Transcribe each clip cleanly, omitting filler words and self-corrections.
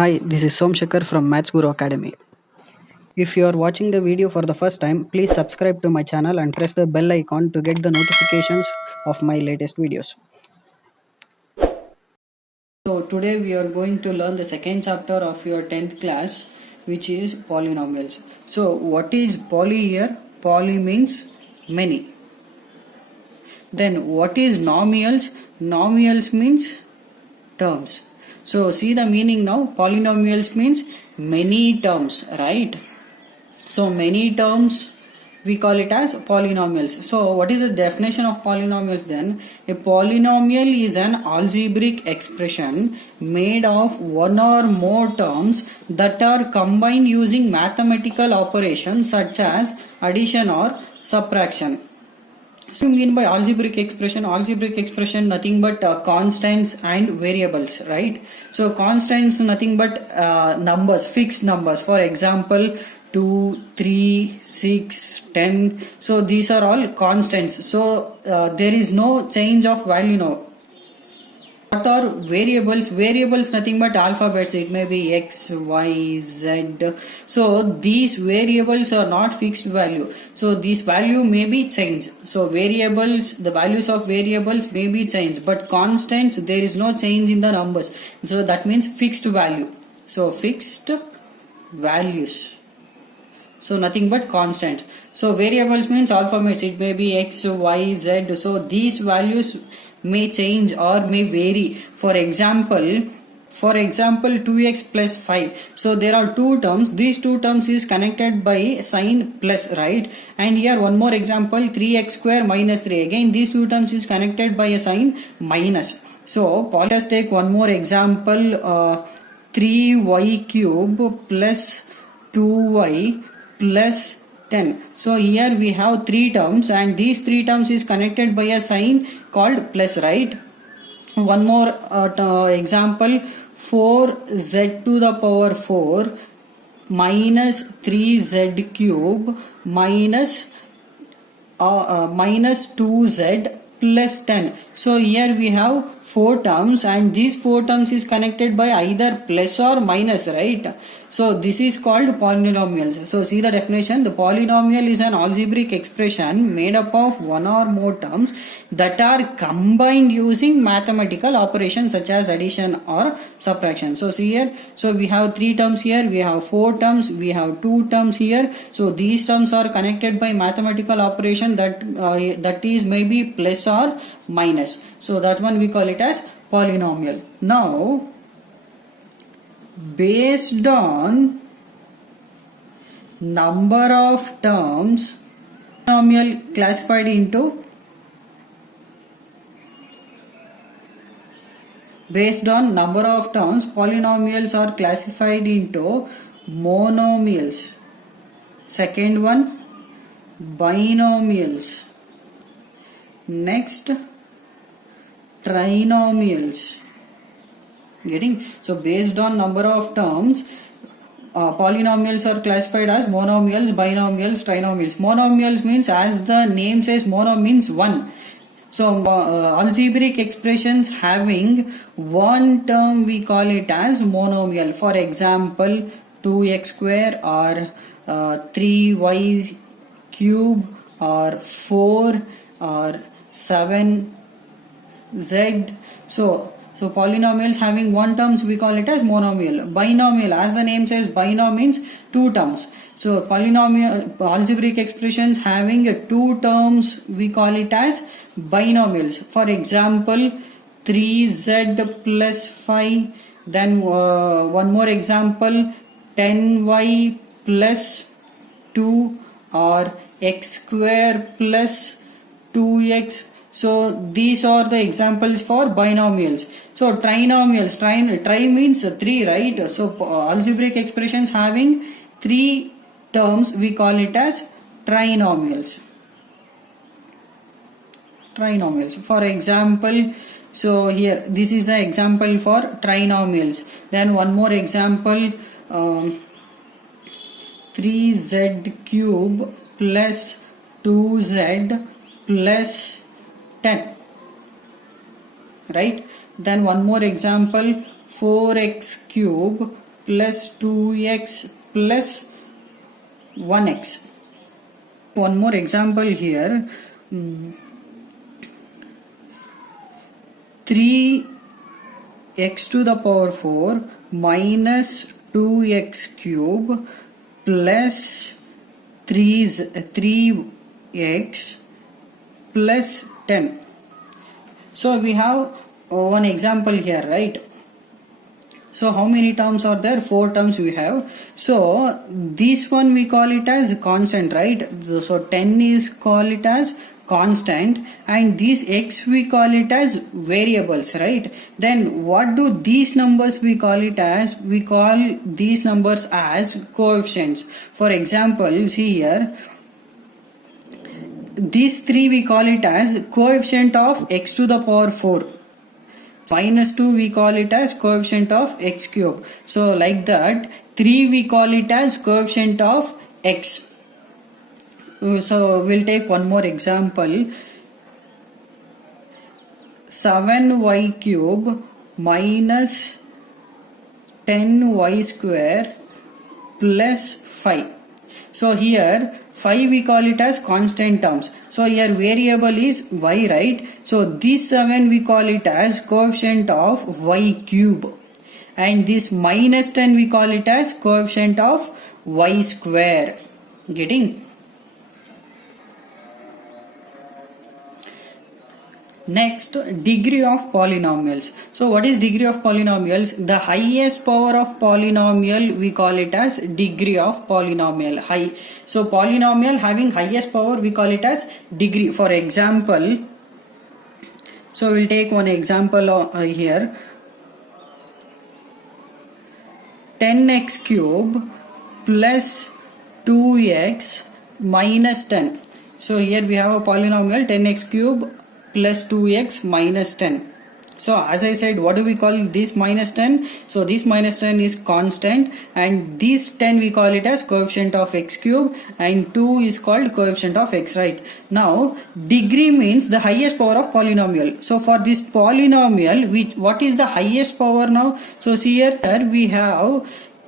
Hi, this is Somshakar from Maths Guru Academy. If you are watching the video for the first time, please subscribe to my channel and press the bell icon to get the notifications of my latest videos. So today we are going to learn the second chapter of your 10th class, which is polynomials. So what is poly here? Poly means many. Then what is nomials? Nomials means terms. So see the meaning now. Polynomials means many terms, right? So many terms we call it as polynomials. So what is the definition of polynomials then? A polynomial is an algebraic expression made of one or more terms that are combined using mathematical operations such as addition or subtraction. So mean by algebraic expression nothing but constants and variables, right? So constants nothing but numbers, fixed numbers. For example, 2, 3, 6, 10. So these are all constants. So there is no change of value now. What are variables? Variables nothing but alphabets. It may be x, y, z. So these variables are not fixed value. So this value may be changed. So variables, the values of variables may be changed, but constants there is no change in the numbers. So that means fixed value. So fixed values. So nothing but constant. So variables means alphabets. It may be x, y, z. So these values may change or may vary. For example 2x plus 5. So there are two terms. These two terms is connected by sign plus, right? And here one more example, 3x square minus 3. Again these two terms is connected by a sign minus. So let us take one more example, 3y cube plus 2y plus 10. So here we have three terms and these three terms is connected by a sign called plus, right? One more example, 4z to the power 4 minus 3z cube minus 2z plus 10. So here we have four terms and these four terms is connected by either plus or minus, right? So this is called polynomials. So see the definition. The polynomial is an algebraic expression made up of one or more terms that are combined using mathematical operations such as addition or subtraction. So see here, so we have three terms here, we have four terms, we have two terms here. So these terms are connected by mathematical operation that is maybe plus or minus. So that one we call it as polynomial. Now based on number of terms, polynomial classified into based on number of terms, polynomials are classified into monomials. Second one, binomials. Next, trinomials. Getting? So based on number of terms, polynomials are classified as monomials, binomials, trinomials. Monomials means, as the name says, mono means one. So algebraic expressions having one term we call it as monomial. For example, 2x square or 3y cube or 4 or 7z. So polynomials having one terms we call it as monomial. Binomial, as the name says, binom means two terms. So polynomial algebraic expressions having two terms we call it as binomials. For example, 3z plus 5. Then one more example, 10y plus 2 or x square plus 2x. So these are the examples for binomials. So trinomials, tri means 3, right? So algebraic expressions having three terms we call it as trinomials. For example, so here this is the example for trinomials. Then one more example, 3z cube plus 2z plus 10, right? Then one more example, 4x cube plus 2x plus 1x. One more example here. 3x to the power 4 minus 2x cube plus 3x plus 10. So we have one example here, right? So how many terms are there? 4 terms we have. So this one we call it as constant, right? So 10 is call it as constant, and this x we call it as variables, right? Then what do these numbers we call it as? We call these numbers as coefficients. For example, see here, these 3 we call it as coefficient of x to the power 4. Minus 2 we call it as coefficient of x cube. So like that, 3 we call it as coefficient of x. So we'll take one more example. 7y cube minus 10y square plus 5. So here 5 we call it as constant terms. So here variable is y, right? So this 7 we call it as coefficient of y cube, and this minus 10 we call it as coefficient of y square. Getting? Next, degree of polynomials. So what is degree of polynomials? The highest power of polynomial we call it as degree of polynomial. High. So polynomial having highest power we call it as degree. For example, so we'll take one example here. 10x cube plus 2x minus 10. So here we have a polynomial 10x cube plus 2x minus 10. So as I said, what do we call this minus 10? So this minus 10 is constant, and this 10 we call it as coefficient of x cube, and 2 is called coefficient of x, right? Now degree means the highest power of polynomial. So for this polynomial, what is the highest power now? So see here we have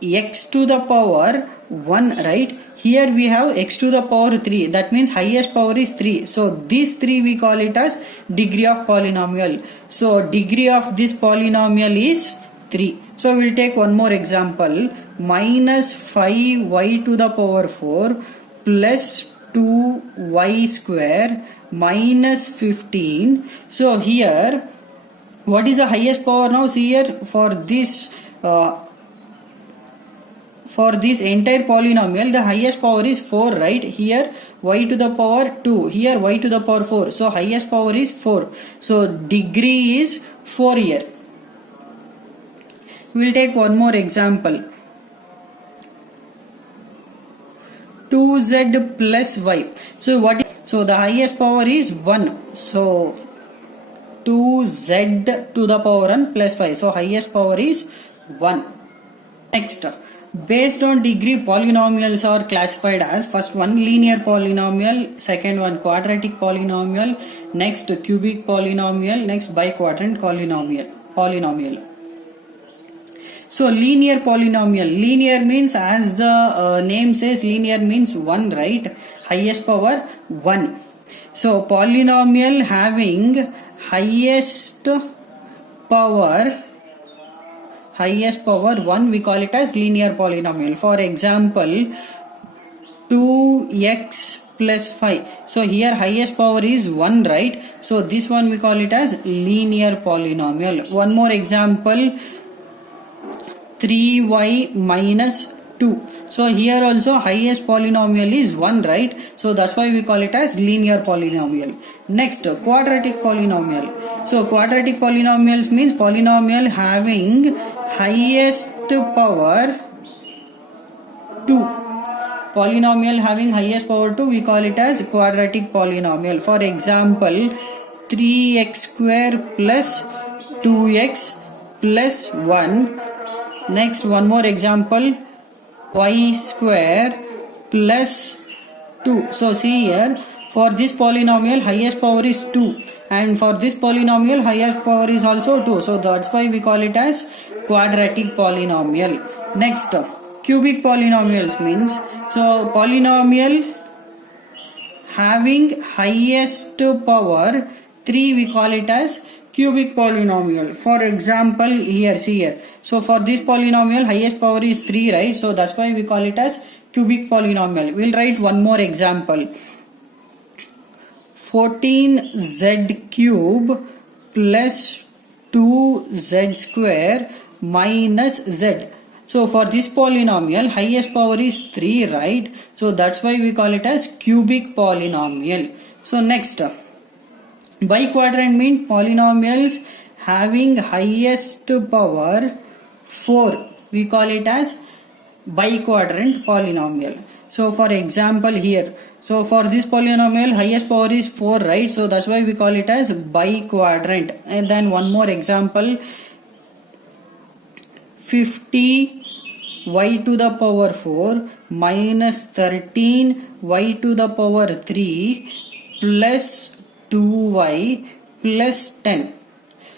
x to the power 1, right? Here we have x to the power 3. That means highest power is 3. So this 3 we call it as degree of polynomial. So degree of this polynomial is 3. So we'll take one more example. Minus 5y to the power 4 plus 2y square minus 15. So here what is the highest power now? See here, for this entire polynomial, the highest power is 4, right? Here y to the power 2, here y to the power 4. So highest power is 4. So degree is 4 here. We will take one more example. 2z plus y. So what is, so the highest power is 1. So 2z to the power 1 plus 5. So highest power is 1. Next, based on degree, polynomials are classified as: first one linear polynomial, second one quadratic polynomial, next cubic polynomial, next biquadrant polynomial. So linear polynomial, linear means, as the name says, linear means 1, right? Highest power 1. So polynomial having highest power 1, we call it as linear polynomial. For example, 2x plus 5. So here highest power is 1, right? So this one we call it as linear polynomial. One more example, 3y minus 2. So here also highest polynomial is 1, right? So that's why we call it as linear polynomial. Next, quadratic polynomial. So quadratic polynomials means polynomial having highest power 2. Polynomial having highest power 2, we call it as quadratic polynomial. For example, 3x square plus 2x plus 1. Next, one more example, y square plus 2. So see here, for this polynomial highest power is 2, and for this polynomial highest power is also 2. So that's why we call it as quadratic polynomial. Next, cubic polynomials means, so polynomial having highest power 3, we call it as cubic polynomial. For example, here, see here. So for this polynomial, highest power is 3, right? So that's why we call it as cubic polynomial. We'll write one more example. 14z cube plus 2z square minus z. So for this polynomial, highest power is 3, right? So that's why we call it as cubic polynomial. So next, biquadrant means polynomials having highest power 4. We call it as biquadrant polynomial. So for example here, so for this polynomial highest power is 4, right? So that's why we call it as biquadrant. And then one more example, 50 y to the power 4 minus 13 y to the power 3 plus 2y plus 10.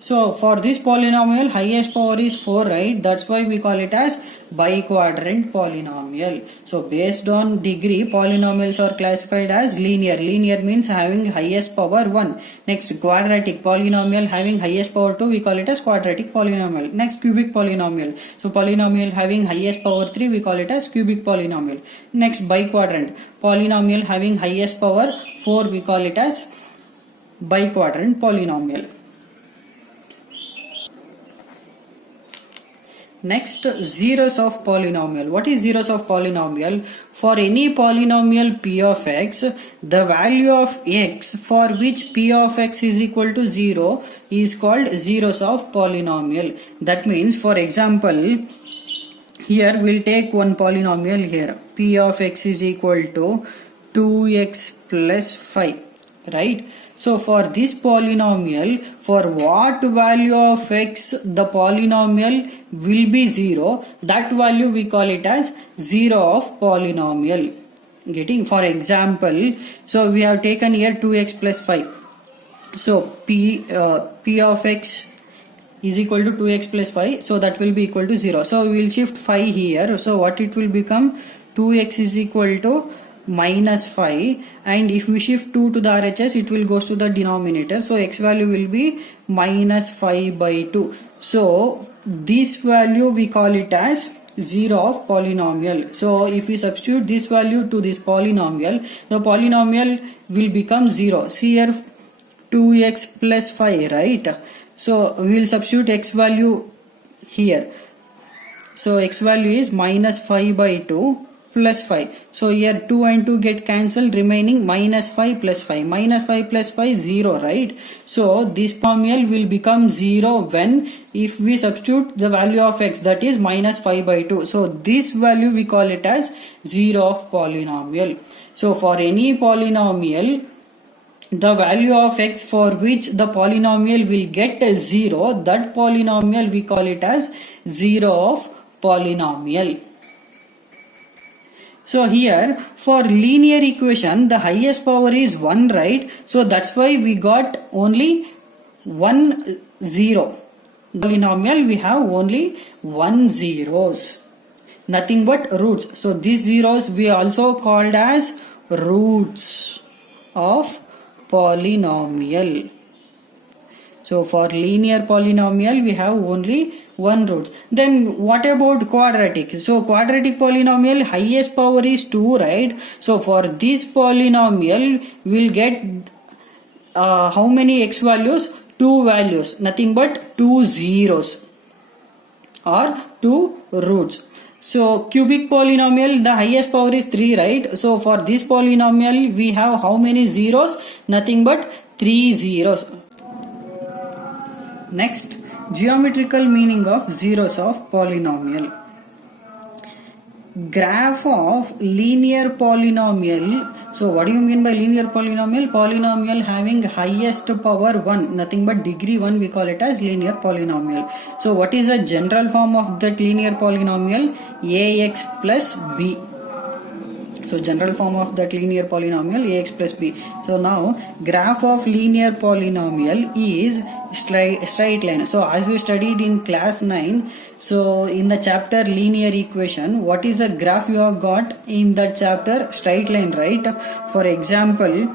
So for this polynomial highest power is 4, right? That's why we call it as biquadrant polynomial. So based on degree, polynomials are classified as linear. Linear means having highest power 1. Next, quadratic polynomial having highest power 2, we call it as quadratic polynomial. Next, cubic polynomial. So polynomial having highest power 3, we call it as cubic polynomial. Next, biquadrant polynomial having highest power 4, we call it as biquadrant polynomial. Next, zeros of polynomial. What is zeros of polynomial? For any polynomial p of x, the value of x for which p of x is equal to 0 is called zeros of polynomial. That means, for example, here we'll take one polynomial here. P of x is equal to 2x plus 5, right? So for this polynomial, for what value of x the polynomial will be 0, that value we call it as zero of polynomial. Getting? For example, so we have taken here 2x plus 5. So p of x is equal to 2x plus 5, so that will be equal to 0. So we will shift 5 here. So what it will become? 2x is equal to minus 5, and if we shift 2 to the RHS, it will goes to the denominator. So x value will be minus 5 by 2. So this value we call it as zero of polynomial. So if we substitute this value to this polynomial, the polynomial will become 0. See here, 2x plus 5, right? So we will substitute x value here. So x value is minus 5 by 2 plus 5. So here 2 and 2 get cancelled, remaining minus 5 plus 5. Minus 5 plus 5, 0, right? So this polynomial will become 0 when if we substitute the value of x, that is minus 5 by 2. So this value we call it as 0 of polynomial. So for any polynomial, the value of x for which the polynomial will get 0, that polynomial we call it as 0 of polynomial. So here for linear equation, the highest power is 1, right? So that's why we got only 1 0. Polynomial we have only 1 zeros, nothing but roots. So these zeros we also called as roots of polynomial. So for linear polynomial we have only 1 root. Then what about quadratic? So quadratic polynomial highest power is 2, right? So for this polynomial we'll get how many x values? 2 values, nothing but 2 zeros or 2 roots. So cubic polynomial, the highest power is 3, right? So for this polynomial we have how many zeros? Nothing but 3 zeros. Next, geometrical meaning of zeros of polynomial. Graph of linear polynomial. So what do you mean by linear polynomial? Polynomial having highest power 1, nothing but degree 1, we call it as linear polynomial. So what is the general form of that linear polynomial? Ax plus b. So general form of that linear polynomial ax plus b. So now graph of linear polynomial is straight line. So as we studied in class 9, so in the chapter linear equation, what is the graph you have got in that chapter? Straight line, right? For example,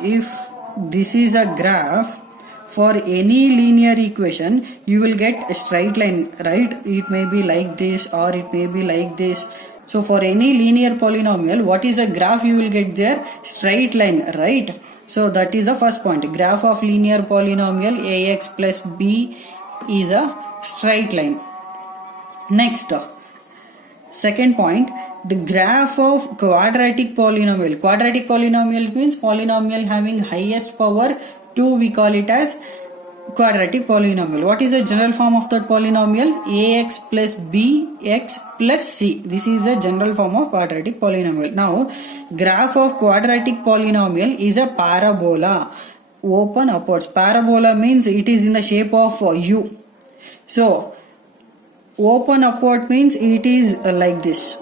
if this is a graph for any linear equation, you will get a straight line, right? It may be like this or it may be like this. So for any linear polynomial, what is a graph you will get there? Straight line, right? So that is the first point. Graph of linear polynomial ax plus b is a straight line. Next, second point, the graph of quadratic polynomial. Quadratic polynomial means polynomial having highest power 2, we call it as quadratic polynomial. What is the general form of that polynomial? Ax plus bx plus c. This is a general form of quadratic polynomial. Now, graph of quadratic polynomial is a parabola, open upwards. Parabola means it is in the shape of u. So, open upward means it is like this.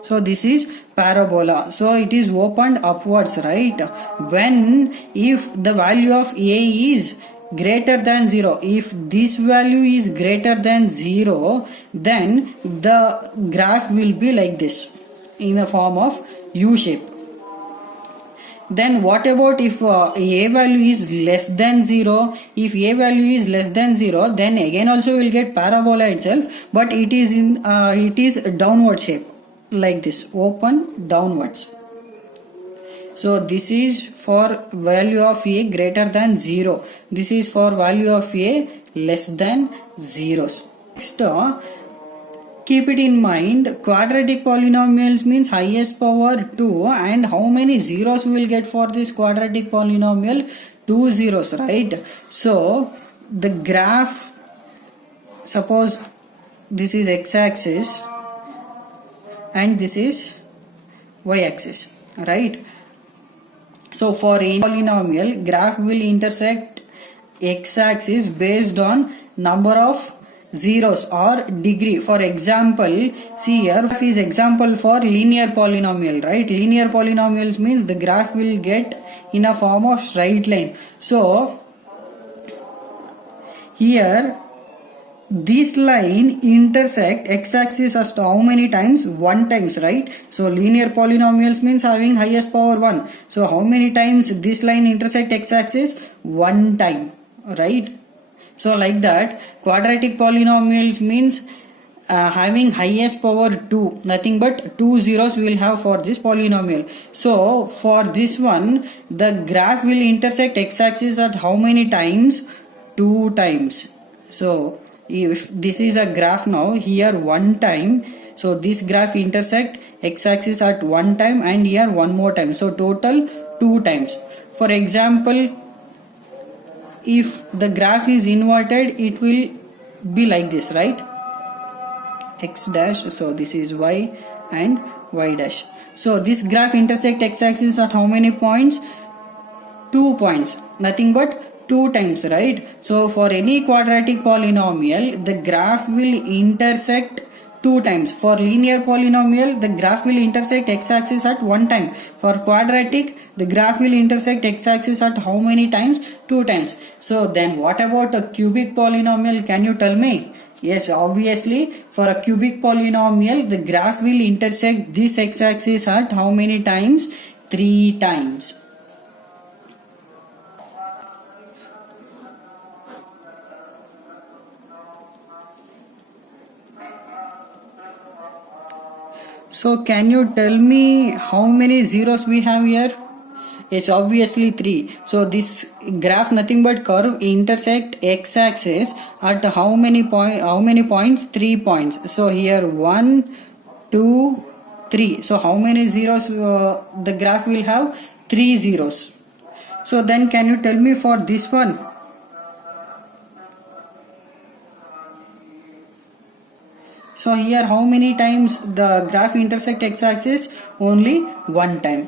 So this is parabola. So it is opened upwards, right? When, if the value of a is greater than 0, if this value is greater than 0, then the graph will be like this in the form of U shape. Then what about if a value is less than 0? If a value is less than 0, then again also will get parabola itself, but it is in it is downward shape, like this, open downwards. So this is for value of a greater than 0. This is for value of a less than 0. Next, keep it in mind, quadratic polynomials means highest power 2, and how many zeros we will get for this quadratic polynomial? 2 zeros, right? So the graph, suppose this is x-axis and this is y-axis, right? So for any polynomial, graph will intersect x-axis based on number of zeros or degree. For example, see here, graph is example for linear polynomial, right? Linear polynomials means the graph will get in a form of straight line. So here this line intersect x-axis as to how many times? 1 times, right? So linear polynomials means having highest power 1. So how many times this line intersect x-axis? 1 time, right? So like that, quadratic polynomials means having highest power 2, nothing but 2 zeros we will have for this polynomial. So for this one, the graph will intersect x-axis at how many times? 2 times. So if this is a graph now, here 1 time, so this graph intersect x-axis at 1 time and here 1 more time, so total 2 times. For example, if the graph is inverted, it will be like this, right? X dash, so this is y and y dash. So this graph intersect x-axis at how many points? 2 points, nothing but 2 times, right? So for any quadratic polynomial, the graph will intersect 2 times. For linear polynomial, the graph will intersect x-axis at 1 time. For quadratic, the graph will intersect x-axis at how many times? 2 times. So then what about a cubic polynomial? Can you tell me? Yes, obviously for a cubic polynomial, the graph will intersect this x-axis at how many times? 3 times. So can you tell me how many zeros we have here? Yes, obviously 3. So this graph nothing but curve intersect x-axis at how many points? 3 points. So here 1, 2, 3. So how many zeros the graph will have? 3 zeros. So then can you tell me for this one? So here how many times the graph intersect x-axis? Only 1 time.